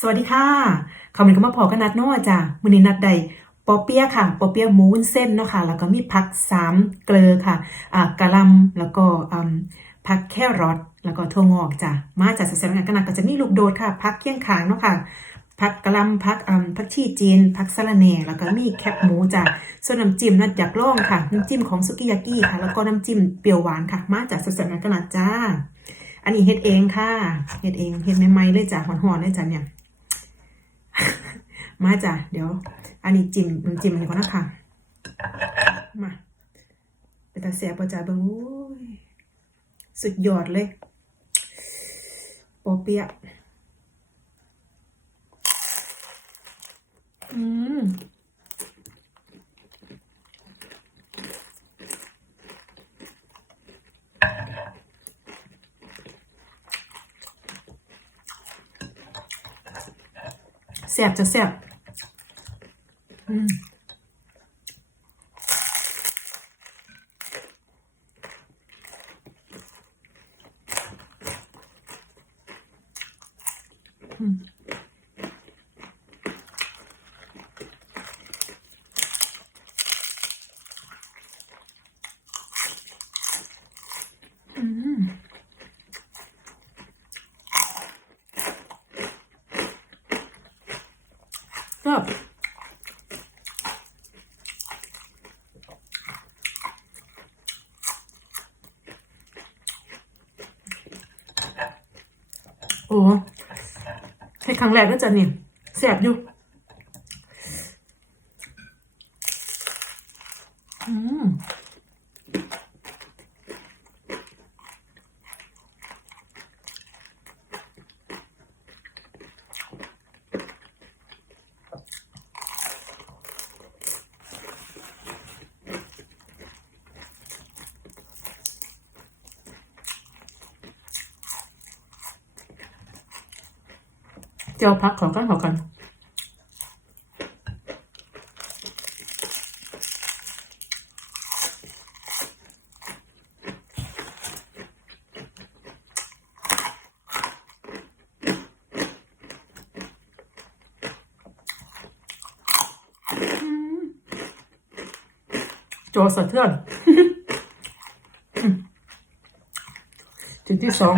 สวัสดีค่ะเขาเป็นก็มาพอกันนัดเนาะจ้ะมื้อนี้นัดใดปอเปียะค่ะ ปอเปียะหมูวุ้นเส้นเนาะค่ะ แล้วก็มีผักสามเกลือค่ะอ่ากะลำแล้วก็อืมผักแครอทแล้วก็ถั่วงอกจ้ะมาจากสแซ่บๆกันกันก็จะมีลูกโดดค่ะผักเคียงขางเนาะค่ะผักกะลำผักอืมผักชีจีนผักสะระแหน่แล้วก็มีแคบหมูจ้ะส่วนน้ำจิ้มนัดอยากลองค่ะน้ำจิ้มของสุกิยากิค่ะ แล้วก็น้ำจิ้มเปรี้ยวหวานค่ะ มาจากสแซ่บๆกันนัดจ้าอันนี้เฮ็ดเองค่ะ เฮ็ดเอง เฮ็ดใหม่ๆเลยจ้ะหอนๆเลยจ้ะเนี่ย มาจ้ะเดี๋ยว อันนี้จิ้มน้ำจิ้มอันนี้ก่อนนะคะมาเป็นตาแสบปะจ้ะเบิ่งโอ้ยสุดยอดเลยปอเปี๊ยะอืม แสบจะแสบอืม โอ้ให้ครั้งแรกก็จะเนี่ยแสบอยู่อืม เจียวพักของกันขอกันจอสะเทือนจุดที่สอง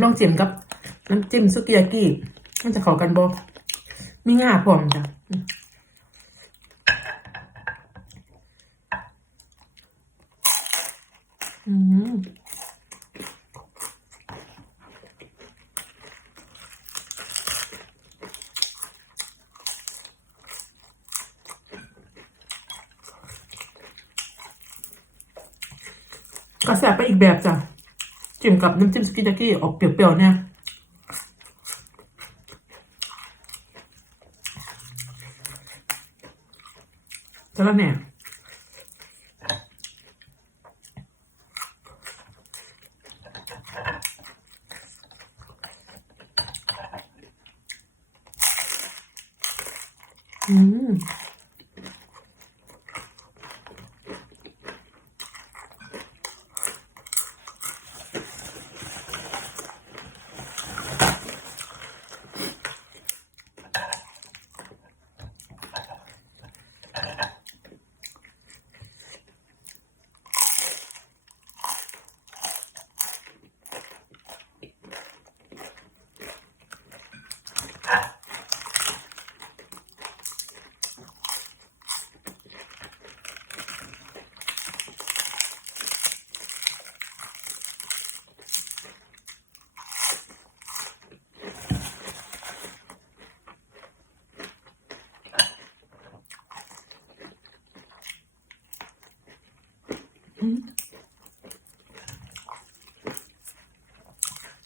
ลองเจิ้มกับ น้ำจิ้มซุกิยากิมันจะเข้ากันบ่มีง่าพร้อมจ้ะอืมก็แซ่บไปอีกแบบจ้ะจิ้มกับน้ำจิ้มสกิยากิออกเปรี้ยวๆเนี่ย สะระแหน่อืม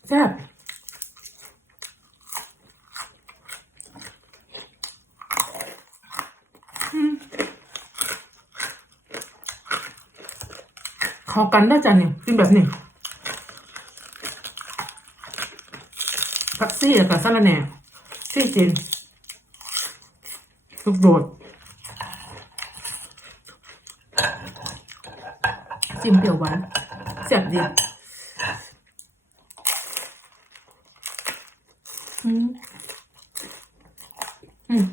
แซ่บเข้ากันได้จ้ะเนี่ยกินแบบนี้ผักซี่แล้วก็สะระแหน่ซี่จีนลูกโดด จิ้มเปรี้ยวหวานแซ่บดี อืมอืม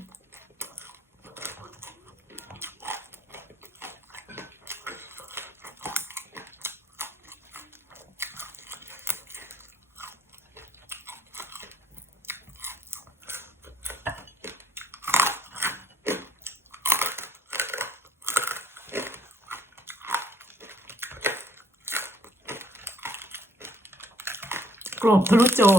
กรอบทะลุโจอ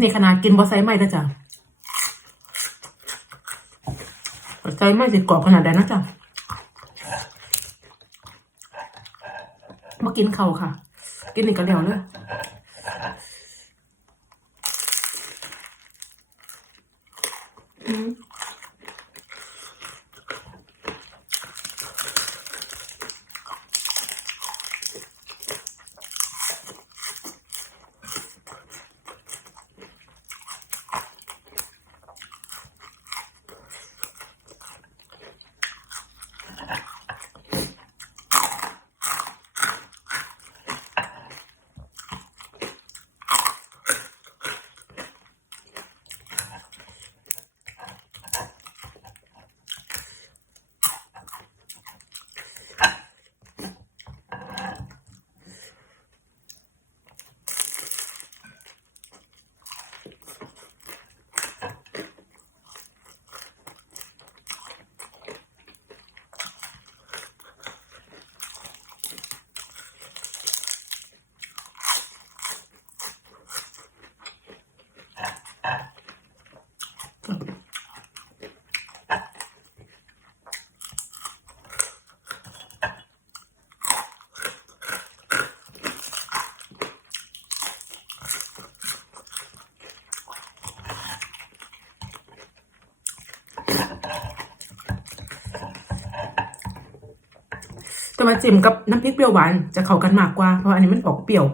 นี่ขนาดกินบอไซไม่ได้อจ้ะบอไซไม่สิกรอบขนาดใดนะจ๊ะมากินเขาค่ะ กินนี่ก็แล้วเลย แต่มาจิ้มกับน้ำพริกเปรี้ยวหวานจะเข้ากันมากกว่า เพราะอันนี้มันออกเปรี้ยว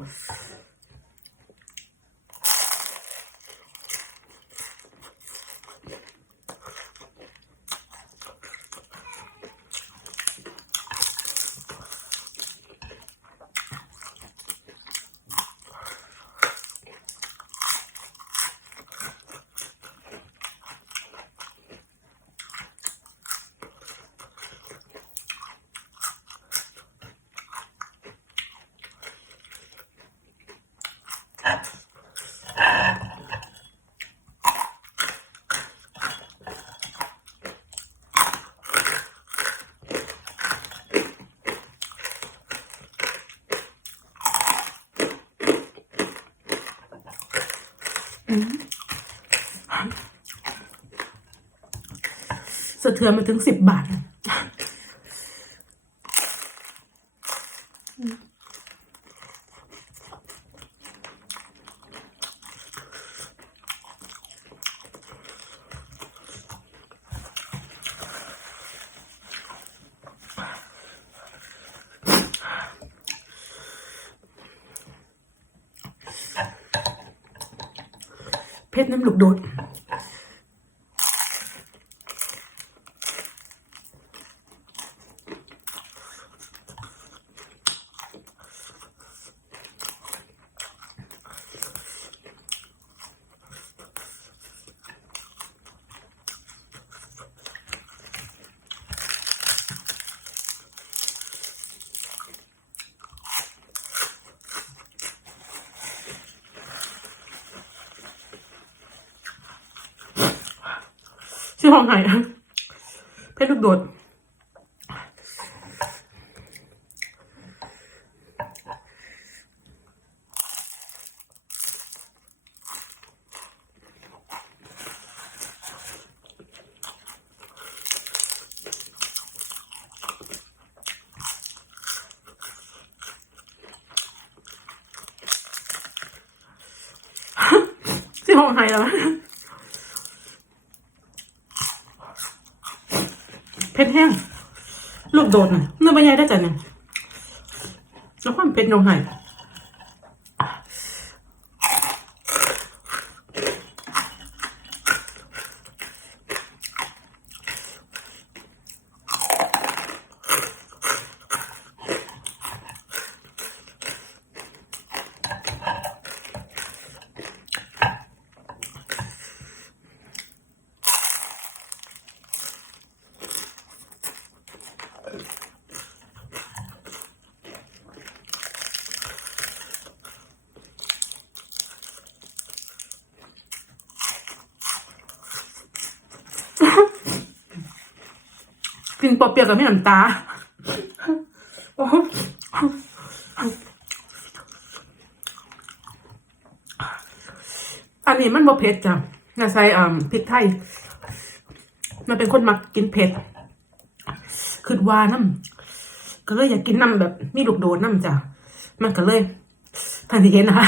ะเทือนมาถึงสิบบาทเพชรน้ำลูกโดด ชื่อห้องไหนอะเพชรลูกโดดชื่อห้องไหนแล้วะ เผ็ดแห้ง ลูกโดดน่ะเนื้อใบใหญ่ได้จ้ะเนี่ยแล้วความเผ็ดน้องไห้ กินปอเปียกกับไม่น้ำตาอันนี้มันบ่เผ็ดจ้ะน่าใส่อ่าพริกไทย มันเป็นคนมักกินเผ็ดคือว่าน้ำก็เลยอยากกินน้ำแบบมีลูกโดดน้ำจ้ะ มันก็เลยทันทีเห็นนะคะ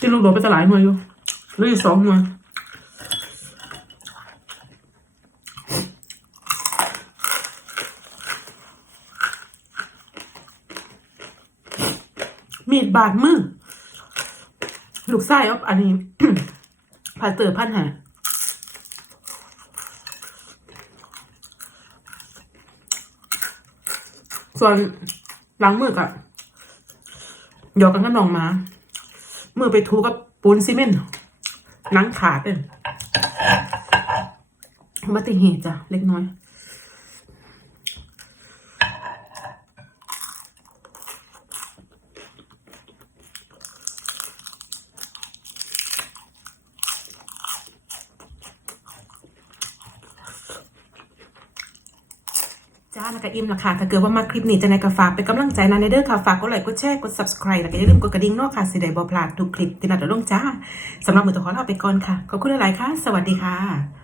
กินลูกโดดไปจะหลายหน่วยอยู่เหลืออยู่สองหน่วยมีดบาดมือ ลูกไส้เอาอันนี้พาเตอร์พันหาส่วนล้างมือกับหยอกกันกับน้องมา เมื่อไปทูกับปูนซีเมนต์หนังขาดเลยอุบัติเหตุจ้ะเล็กน้อย จ้าแล้วก็อิ่มละค่ะถ้าเกิดว่ามาคลิปนี้จะในกระฝากเป็นกำลังใจนะในเด้อค่ะฝากกดไลค์กดแชร์กด subscribe แล้วก็อย่าลืมกดกระดิ่งเนาะค่ะสิได้บ่พลาดทุกคลิปที่นัดลงจ้าสำหรับมือตัวขอลาไปก่อนค่ะขอบคุณหลายๆค่ะ สวัสดีค่ะ